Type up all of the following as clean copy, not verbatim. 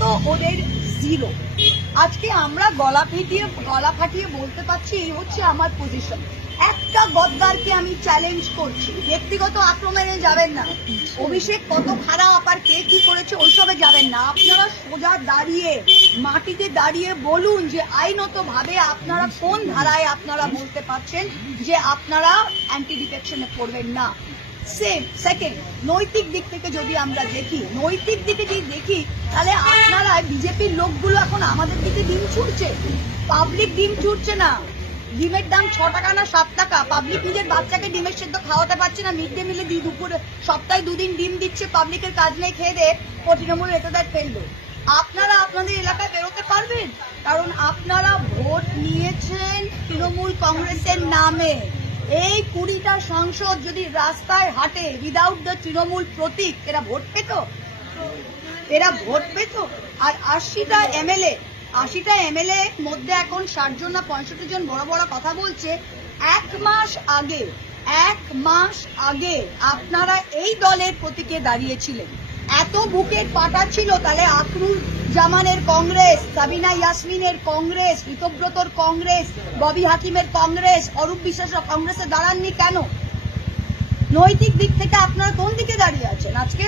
তো ওদের জিরো। আজকে আমরা গলা ফাটিয়ে বলতে পারছি এই হচ্ছে আমার পজিশন। একটা গদ্দারকে আমি চ্যালেঞ্জ করছি, ব্যক্তিগত আক্রমণে যাবেন না, অভিষেক কত খারাপ আর কে কি করেছে ওইসবে যাবেন না। আপনারা সোজা দাঁড়িয়ে মাটিতে দাঁড়িয়ে বলুন যে আইনত ভাবে আপনারা কোন ধারায় আপনারা বলতে পারছেন যে আপনারা অ্যান্টি ডিফেকশনে পড়বেন না। সেকেন্ড, নৈতিক দিক থেকে যদি আমরা দেখি, তাহলে আপনারা বিজেপির লোকগুলো এখন আমাদের দিকে ডিম ছুটছে, পাবলিক ডিম ছুটছে না। ডিমের দাম 6 টাকা না 7 টাকা, পাবলিক নিজের বাচ্চাকে ডিমের সেদ্ধ খাওয়াতে পারছে না, মিড ডে মিলে দুপুরে সপ্তাহে 2 দিন ডিম দিচ্ছে, পাবলিকের কাজ নেই, খেয়ে দে তৃণমূল নেতাদের ফেললো। আপনারা আপনাদের এলাকায় বেরোতে পারবেন, কারণ আপনারা ভোট নিয়েছেন তৃণমূল কংগ্রেসের নামে। এই 20টা সাংসদ যদি রাস্তায় হাঁটে উইদাউট দ্য তৃণমূল প্রতীক, এরা ভোট পেত? আর 80টা এমএলএ মধ্যে এখন 60 জন না 65 জন বড় বড় কথা বলছে। 1 মাস আগে আপনারা এই দলের প্রতীকে দাঁড়িয়েছিলেন, এত বুকের পাটা ছিল, তাহলে আখরুল জামানের কংগ্রেস, সাবিনা ইয়াসমিনের কংগ্রেস, ঋতব্রতর কংগ্রেস, ববি হাকিমের কংগ্রেস, অরূপ বিশ্বাসের কংগ্রেসে দাঁড়াননি কেন? নৈতিক দিক থেকে আপনারা কোন দিকে দাঁড়িয়ে আছেন? আজকে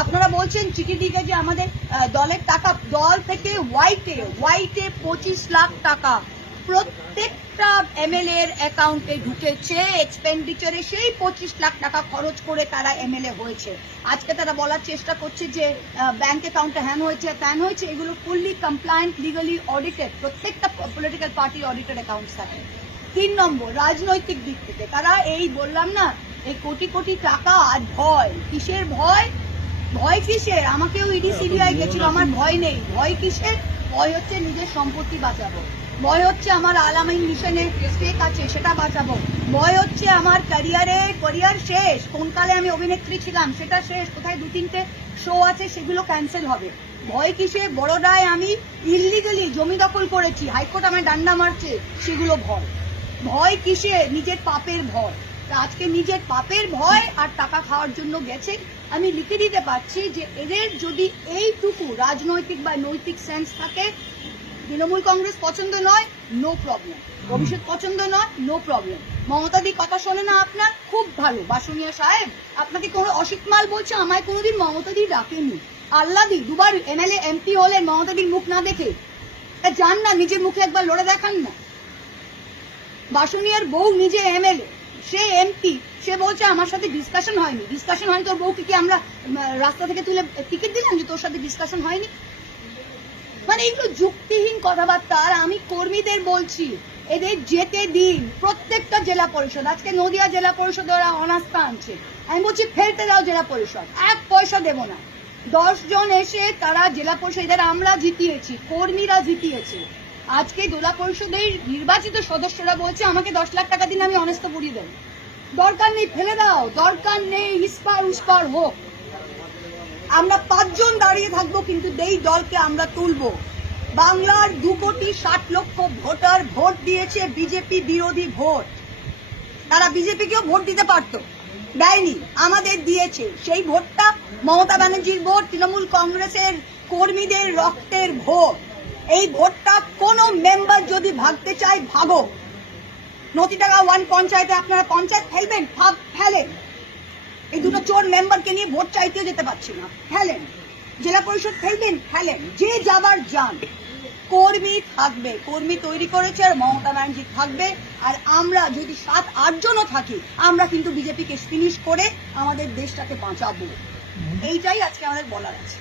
আপনারা বলছেন চিঠি দিকে যে আমাদের দলের টাকা, দল থেকে হোয়াইটে 25 লাখ টাকা প্রত্যেকটা এমএলএ এর অ্যাকাউন্টে ঢুকেছে, এক্সপেন্ডিচারে সেই 25 লাখ টাকা খরচ করে তারা এমএলএ হয়েছে। আজকে তারা বলার চেষ্টা করছে যে ব্যাংক অ্যাকাউন্টে হ্যান হয়েছে ত্যান হয়েছে, এগুলো ফুললি কমপ্লায়েন্ট, লিগালি অডিটেড, প্রত্যেকটা পলিটিক্যাল পার্টির অডিটেড অ্যাকাউন্টস থাকে। 3 নম্বর, রাজনৈতিক দিক থেকে তারা এই বললাম না, এই কোটি কোটি টাকা আর ভয় কিসের? ভয় কিসের? আমাকেও ইডি সিবিআই গেছিল, আমার ভয় নেই। ভয় কিসের? ভয় হচ্ছে নিজের সম্পত্তি বাঁচাবো, ভয় হচ্ছে আমার আলামিন মিশনের স্টেক আছে সেটা বাঁচাবো, ভয় হচ্ছে আমার ক্যারিয়ার শেষ, কোন কালে আমি অভিনেত্রী ছিলাম সেটা শেষ, কোথায় 2-3টে শো আছে সেগুলো ক্যান্সেল হবে। ভয় কিসে? বড়োদায় আমি ইললিগালি জমি দখল করেছি, হাইকোর্ট আমার ডান্ডা মারছে, সেগুলো ভয় কিসে? নিজের পাপের ভয়। আজকে নিজের পাপের ভয় আর টাকা খাওয়ার জন্য গেছে। আমি লিখে দিতে পারছি যে এদের যদি এইটুকু রাজনৈতিক বা নৈতিক সেন্স থাকে, তৃণমূল কংগ্রেস পছন্দ নয়, নো প্রবলেম, ভবিষ্যৎ পছন্দ নয়, নো প্রবলেম। মমতাদি কথা শোনে না আপনার, খুব ভালো। বাসুনিয়া সাহেব আপনাকে কোনো অসিত মাল বলছে, আমায় কোনোদিন মমতাদি ডাকেনি। আল্লাদি 2বার এমএলএ এমপি হলেন মমতাদির মুখ না দেখে, যান না নিজের মুখে একবার লড়ে দেখান না। বাসুনিয়ার বউ নিজে এমএলএ, সে এমপি, সে বলছে আমার সাথে ডিসকাশন হয়নি। তোর বউকে কি আমরা রাস্তা থেকে তুলে টিকিট দিলাম যে তোর সাথে ডিসকাশন হয়নি? মানে এগুলো যুক্তিহীন কথাবার্তা। আর আমি কর্মীদের বলছি, এদের যেতে দিন। প্রত্যেকটা জেলা পরিষদ, আজকে নদিয়া জেলা পরিষদ ওরা অনাস্থা আনছে, আমি বলছি ফেলতে দাও জেলা পরিষদ, 1 পয়সা দেব না। 10 জন এসে তারা জেলা পরিষদ, এদের আমরা জিতিয়েছি, কর্মীরা জিতিয়েছে। আজকে জেলা পরিষদের নির্বাচিত সদস্যরা বলছে আমাকে 10 লাখ টাকা দিন, আমি অনেস্ত পড়িয়ে দেব। দরকার নেই, ফেলে দাও, দরকার নেই, ইস্পার হোক। আমরা 5 জন দাঁড়িয়ে থাকবো, কিন্তু এই দলকে আমরা তুলবো। বাংলার 2,60,00,000 ভোটার ভোট দিয়েছে বিজেপি বিরোধী ভোট। তারা বিজেপিকেও ভোট দিতে পারতো, দেয়নি, আমাদের দিয়েছে। সেই ভোটটা মমতা ব্যানার্জির ভোট, তৃণমূল কংগ্রেসের কর্মীদের রক্তের ভোট। এই ভোটটা কোন মেম্বার যদি ভাগতে চায় ভাগো। নতিটাকা 1 পঞ্চায়েতে আপনারা পঞ্চায়েত ফেলবেন, ফেলেন। এই দুটো চোর মেম্বারকে নিয়ে ভোট চাইতেও যেতে পারছি না, ফেলেন। জেলা পরিষদ ফেলবেন, ফেলেন। যে যাবার যান, কর্মী থাকবে, কর্মী তৈরি করেছে, আর মমতা ব্যানার্জি থাকবে। আর আমরা যদি 7-8 জনও থাকি, আমরা কিন্তু বিজেপিকে ফিনিশ করে আমাদের দেশটাকে বাঁচাবো। এইটাই আজকে আমাদের বলার আছে।